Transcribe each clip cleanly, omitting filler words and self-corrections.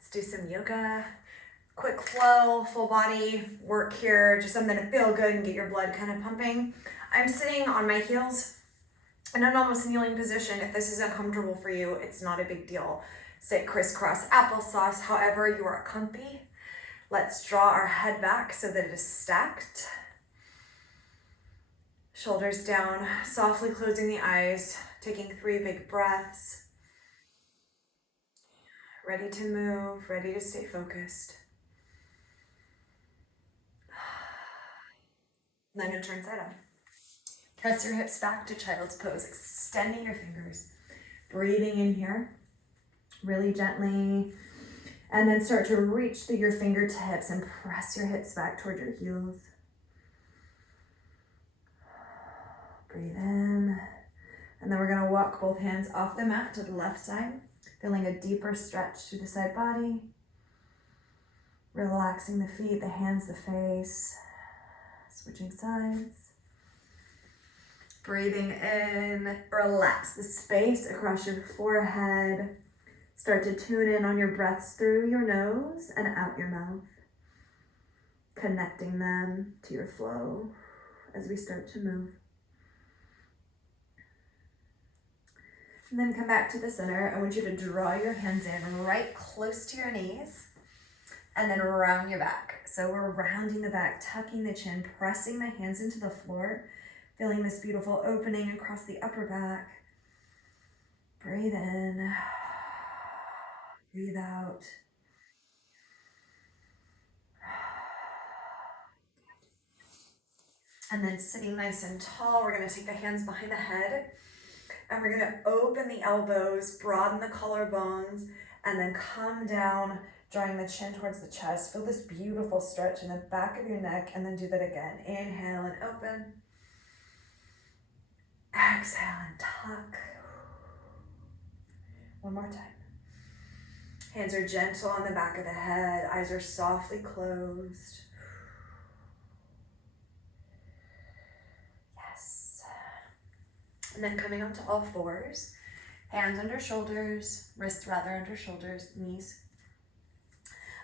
Let's do some yoga. Quick flow, full body work here, just something to feel good and get your blood kind of pumping. I'm sitting on my heels in an almost kneeling position. If this is uncomfortable for you, it's not a big deal. Sit crisscross applesauce, however you are comfy. Let's draw our head back so that it is stacked. Shoulders down, softly closing the eyes, taking 3 big breaths. Ready to move, ready to stay focused. And I'm gonna turn side up. Press your hips back to child's pose, extending your fingers. Breathing in here, really gently. And then start to reach through your fingertips and press your hips back toward your heels. Breathe in. And then we're gonna walk both hands off the mat to the left side, feeling a deeper stretch through the side body. Relaxing the feet, the hands, the face. Switching sides. Breathing in, relax the space across your forehead. Start to tune in on your breaths through your nose and out your mouth. Connecting them to your flow as we start to move. And then come back to the center. I want you to draw your hands in right close to your knees and then round your back. So we're rounding the back, tucking the chin, pressing the hands into the floor, feeling this beautiful opening across the upper back. Breathe in, breathe out. And then sitting nice and tall, we're gonna take the hands behind the head and we're gonna open the elbows, broaden the collarbones, and then come down, drawing the chin towards the chest. Feel this beautiful stretch in the back of your neck, and then do that again. Inhale and open. Exhale and tuck. One more time. Hands are gentle on the back of the head. Eyes are softly closed. Yes. And then coming onto all fours. Hands under shoulders, wrists rather under shoulders, knees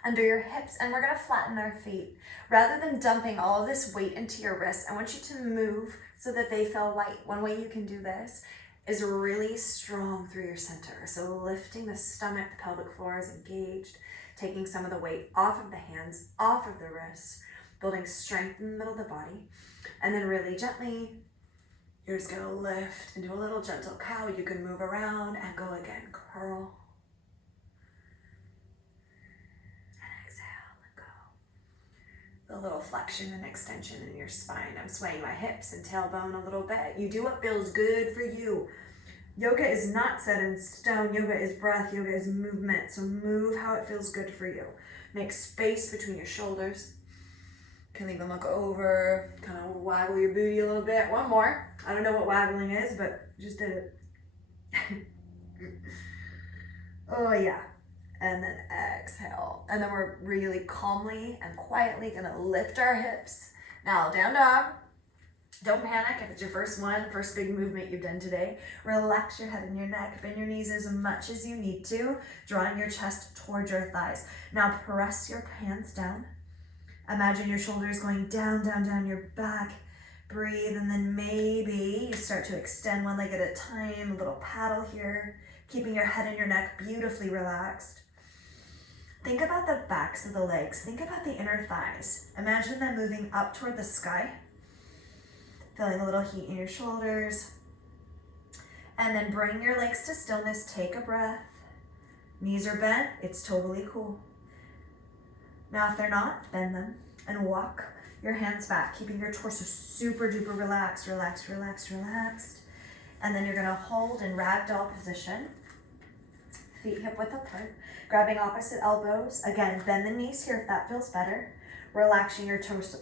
under your hips, and we're gonna flatten our feet. Rather than dumping all of this weight into your wrists, I want you to move so that they feel light. One way you can do this is really strong through your center. So lifting the stomach, the pelvic floor is engaged, taking some of the weight off of the hands, off of the wrists, building strength in the middle of the body, and then really gently, you're just gonna lift into a little gentle cow. You can move around and go again, curl. A little flexion and extension in your spine. I'm swaying my hips and tailbone a little bit. You do what feels good for you. Yoga is not set in stone. Yoga is breath. Yoga is movement. So move how it feels good for you. Make space between your shoulders. You can even look over, kind of waggle your booty a little bit. One more. I don't know what waggling is, but just did it. Oh yeah. And then exhale. And then we're really calmly and quietly gonna lift our hips. Now, down dog. Don't panic if it's your first one, first big movement you've done today. Relax your head and your neck, bend your knees as much as you need to, drawing your chest towards your thighs. Now press your hands down. Imagine your shoulders going down, down, down your back. Breathe, and then maybe you start to extend one leg at a time, a little paddle here, keeping your head and your neck beautifully relaxed. Think about the backs of the legs. Think about the inner thighs. Imagine them moving up toward the sky. Feeling a little heat in your shoulders. And then bring your legs to stillness. Take a breath. Knees are bent. It's totally cool. Now if they're not, bend them and walk your hands back, keeping your torso super duper relaxed, relaxed, relaxed, relaxed. And then you're gonna hold in ragdoll position. Feet hip width apart. Grabbing opposite elbows. Again, bend the knees here if that feels better. Relaxing your torso,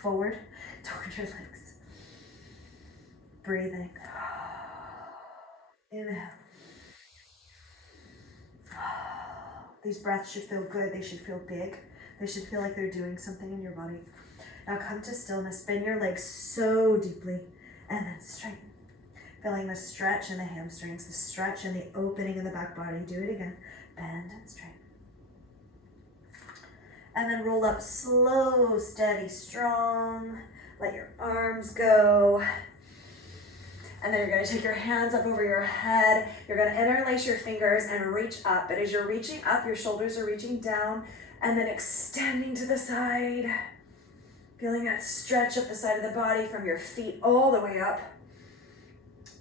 forward toward your legs. Breathing. Inhale. These breaths should feel good. They should feel big. They should feel like they're doing something in your body. Now come to stillness. Bend your legs so deeply and then straighten. Feeling the stretch in the hamstrings, the stretch and the opening in the back body. Do it again. Bend and straighten. And then roll up slow, steady, strong. Let your arms go. And then you're gonna take your hands up over your head. You're gonna interlace your fingers and reach up. But as you're reaching up, your shoulders are reaching down and then extending to the side. Feeling that stretch up the side of the body from your feet all the way up.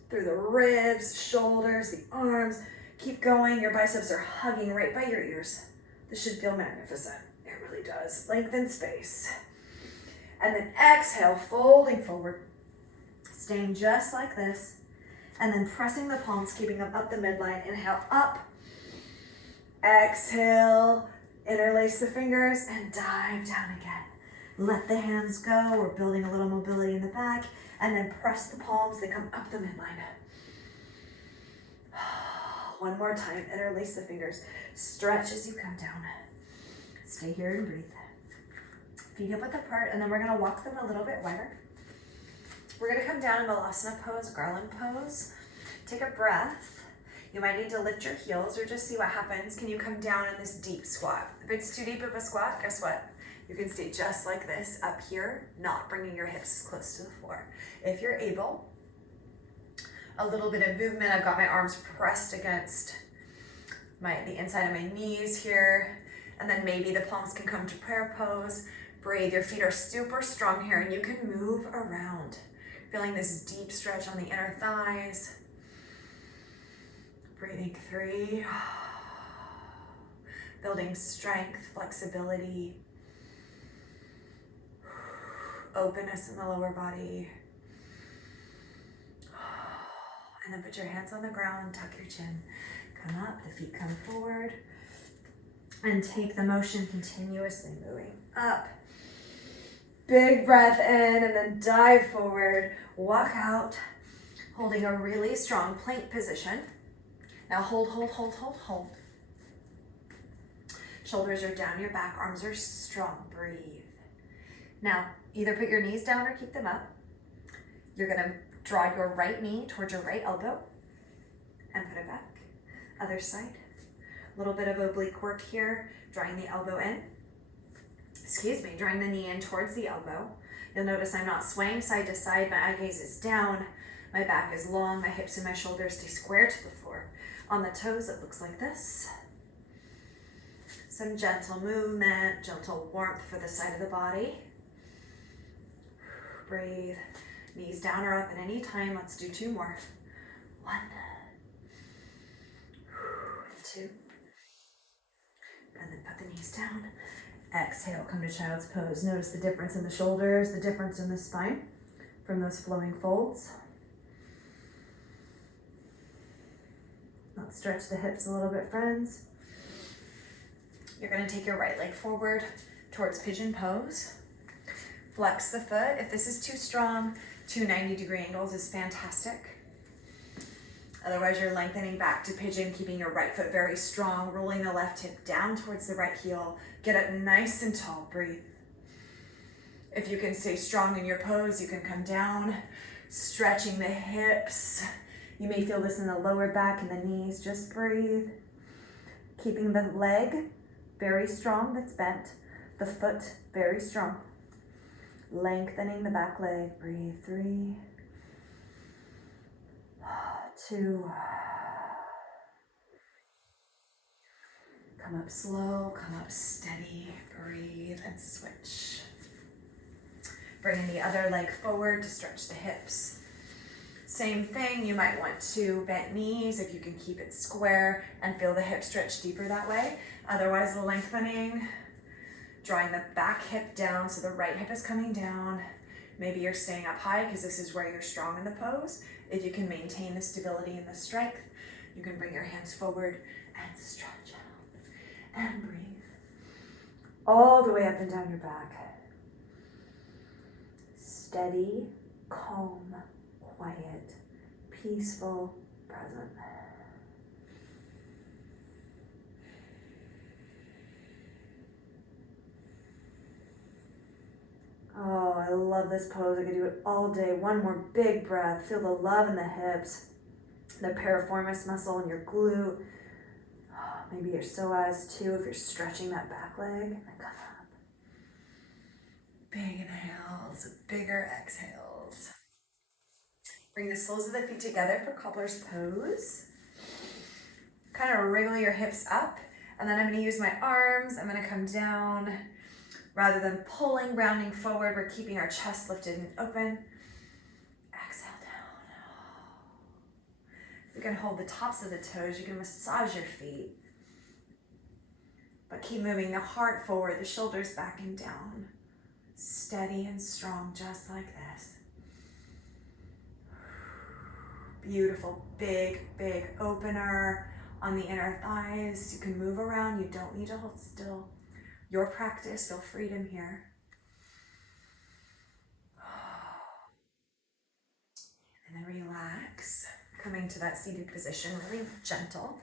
Through the ribs, shoulders, the arms. Keep going. Your biceps are hugging right by your ears. This should feel magnificent. It really does. Lengthen space. And then exhale, folding forward. Staying just like this. And then pressing the palms, keeping them up the midline. Inhale, up. Exhale, interlace the fingers and dive down again. Let the hands go. We're building a little mobility in the back. And then press the palms, they come up the midline. One more time, interlace the fingers. Stretch as you come down. Stay here and breathe. Feet hip width apart, and then we're gonna walk them a little bit wider. We're gonna come down in Balasana pose, garland pose. Take a breath. You might need to lift your heels or just see what happens. Can you come down in this deep squat? If it's too deep of a squat, guess what? You can stay just like this up here, not bringing your hips as close to the floor. If you're able, a little bit of movement. I've got my arms pressed against the inside of my knees here. And then maybe the palms can come to prayer pose. Breathe. Your feet are super strong here and you can move around. Feeling this deep stretch on the inner thighs. Breathing 3. Building strength, flexibility. Openness in the lower body. And then put your hands on the ground, tuck your chin. Come up, the feet come forward. And take the motion continuously moving up. Big breath in and then dive forward. Walk out, holding a really strong plank position. Now hold, hold, hold, hold, hold. Shoulders are down your back, arms are strong, breathe. Now, either put your knees down or keep them up. You're gonna draw your right knee towards your right elbow and put it back. Other side. A little bit of oblique work here, drawing the elbow in. Drawing the knee in towards the elbow. You'll notice I'm not swaying side to side. My eye gaze is down. My back is long. My hips and my shoulders stay square to the floor. On the toes, it looks like this. Some gentle movement, gentle warmth for the side of the body. Breathe. Knees down or up at any time. Let's do 2 more. 1, 2. And then put the knees down. Exhale, come to child's pose. Notice the difference in the shoulders, the difference in the spine from those flowing folds. Let's stretch the hips a little bit, friends. You're gonna take your right leg forward towards pigeon pose. Flex the foot. If this is too strong, 2 90-degree angles is fantastic. Otherwise, you're lengthening back to pigeon, keeping your right foot very strong, rolling the left hip down towards the right heel. Get up nice and tall, breathe. If you can stay strong in your pose, you can come down, stretching the hips. You may feel this in the lower back and the knees, just breathe. Keeping the leg very strong that's bent, the foot very strong. Lengthening the back leg, breathe 3, 2. Come up slow, come up steady, breathe and switch. Bringing the other leg forward to stretch the hips. Same thing, you might want to bend knees if you can keep it square and feel the hip stretch deeper that way. Otherwise, lengthening, drawing the back hip down so the right hip is coming down. Maybe you're staying up high because this is where you're strong in the pose. If you can maintain the stability and the strength, you can bring your hands forward and stretch out and breathe. All the way up and down your back. Steady, calm, quiet, peaceful, present. Oh, I love this pose. I could do it all day. One more big breath. Feel the love in the hips, the piriformis muscle in your glute. Maybe your psoas too if you're stretching that back leg. And come up. big inhales, bigger exhales. Bring the soles of the feet together for cobbler's pose. Kind of wriggle your hips up, and then I'm going to use my arms. I'm going to come down. Rather than pulling, rounding forward, we're keeping our chest lifted and open. Exhale down. You can hold the tops of the toes. You can massage your feet. But keep moving the heart forward, the shoulders back and down. Steady and strong, just like this. Beautiful, big, big opener on the inner thighs. You can move around. You don't need to hold still. Your practice, feel freedom here. And then relax, coming to that seated position, really gentle.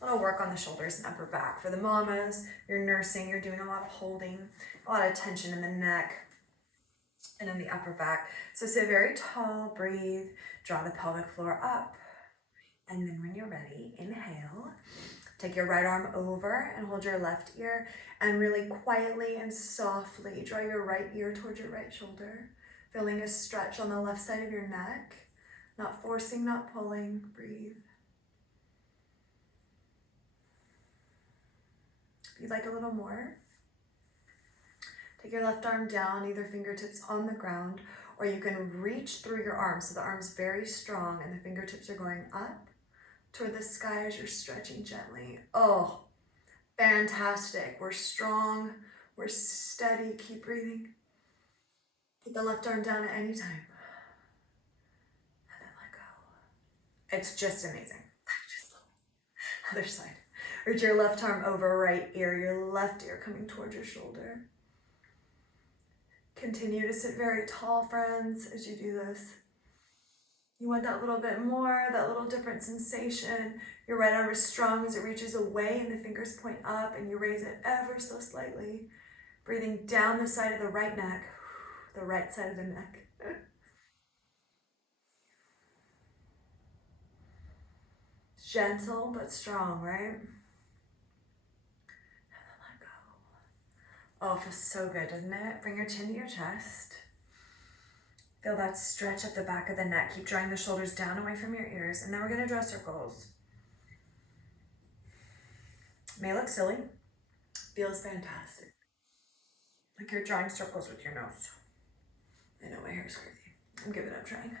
A little work on the shoulders and upper back. For the mamas, you're nursing, you're doing a lot of holding, a lot of tension in the neck and in the upper back. So sit very tall, breathe, draw the pelvic floor up. And then when you're ready, inhale. Take your right arm over and hold your left ear, and really quietly and softly draw your right ear towards your right shoulder, feeling a stretch on the left side of your neck, not forcing, not pulling. Breathe. If you'd like a little more, take your left arm down, either fingertips on the ground, or you can reach through your arms. So the arm's very strong and the fingertips are going up toward the sky as you're stretching gently. Oh, fantastic. We're strong, we're steady. Keep breathing. Put the left arm down at any time. And then let go. It's just amazing. Just other side. Reach your left arm over right ear, your left ear coming towards your shoulder. Continue to sit very tall, friends, as you do this. You want that little bit more, that little different sensation. Your right arm is strong as it reaches away and the fingers point up, and you raise it ever so slightly. Breathing down the side of the right neck, the right side of the neck. Gentle but strong, right? And then let go. Oh, it feels so good, doesn't it? Bring your chin to your chest. Feel that stretch up the back of the neck. Keep drawing the shoulders down away from your ears. And then we're going to draw circles. May look silly. Feels fantastic. Like you're drawing circles with your nose. I know my hair's crazy. I'm giving up trying.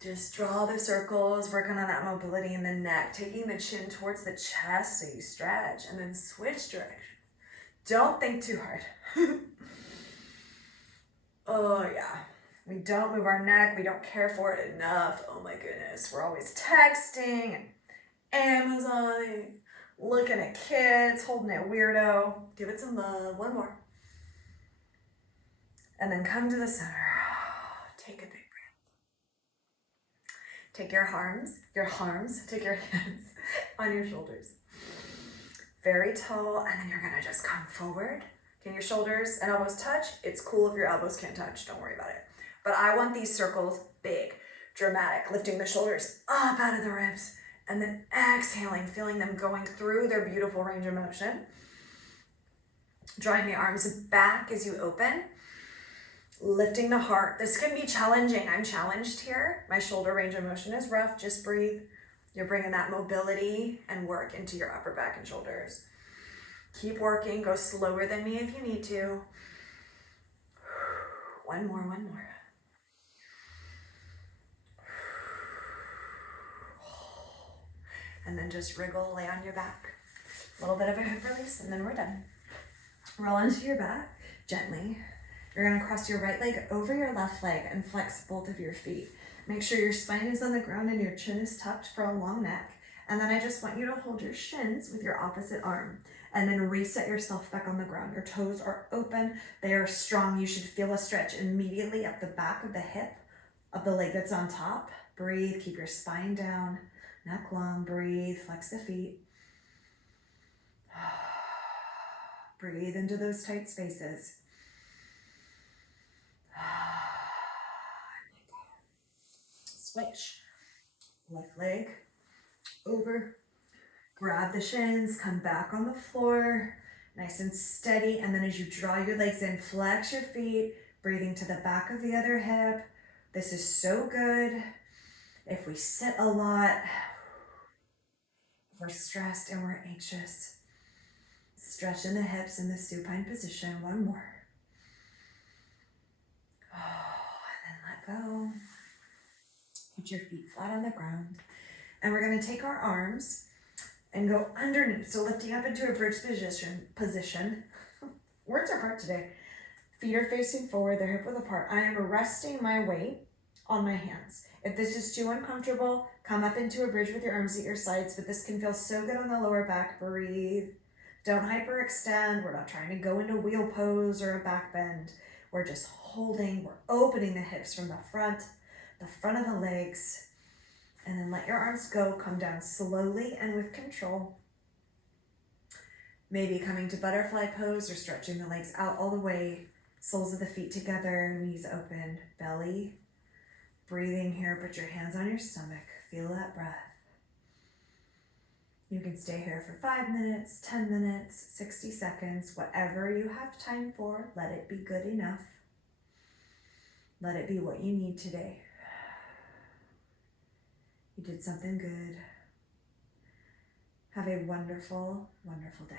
Just draw the circles, working on that mobility in the neck, taking the chin towards the chest so you stretch, and then switch direction. Don't think too hard. Oh yeah, we don't move our neck, we don't care for it enough. Oh my goodness, we're always texting and Amazoning, looking at kids, holding it weirdo. Give it some love. One more. And then come to the center. Take a big breath. Take your arms, take your hands on your shoulders. Very tall, and then you're gonna just come forward. Can your shoulders and elbows touch? It's cool if your elbows can't touch, don't worry about it. But I want these circles big, dramatic, lifting the shoulders up out of the ribs, and then exhaling, feeling them going through their beautiful range of motion. Drawing the arms back as you open, lifting the heart. This can be challenging. I'm challenged here. My shoulder range of motion is rough. Just breathe. You're bringing that mobility and work into your upper back and shoulders. Keep working. Go slower than me if you need to. One more. And then just wriggle, lay on your back. A little bit of a hip release, and then we're done. Roll onto your back gently. You're gonna cross your right leg over your left leg and flex both of your feet. Make sure your spine is on the ground and your chin is tucked for a long neck. And then I just want you to hold your shins with your opposite arm, and then reset yourself back on the ground. Your toes are open, they are strong. You should feel a stretch immediately up the back of the hip of the leg that's on top. Breathe, keep your spine down, neck long, breathe, flex the feet. Breathe into those tight spaces. Switch. Left leg over. Grab the shins, come back on the floor. nice and steady. And then as you draw your legs in, flex your feet, breathing to the back of the other hip. This is so good. If we sit a lot, if we're stressed and we're anxious, stretch in the hips in the supine position. One more. And then let go. Put your feet flat on the ground. And we're going to take our arms and go underneath. So lifting up into a bridge position. Words are hard today. Feet are facing forward, they're hip width apart. I am resting my weight on my hands. If this is too uncomfortable, come up into a bridge with your arms at your sides, but this can feel so good on the lower back. Breathe. Don't hyperextend. We're not trying to go into wheel pose or a back bend. We're just holding, we're opening the hips from the front of the legs, and then let your arms go. Come down slowly and with control. Maybe coming to butterfly pose or stretching the legs out all the way, soles of the feet together, knees open, belly. Breathing here, put your hands on your stomach, feel that breath. You can stay here for 5 minutes, 10 minutes, 60 seconds, whatever you have time for. Let it be good enough. Let it be what you need today. You did something good. Have a wonderful, wonderful day.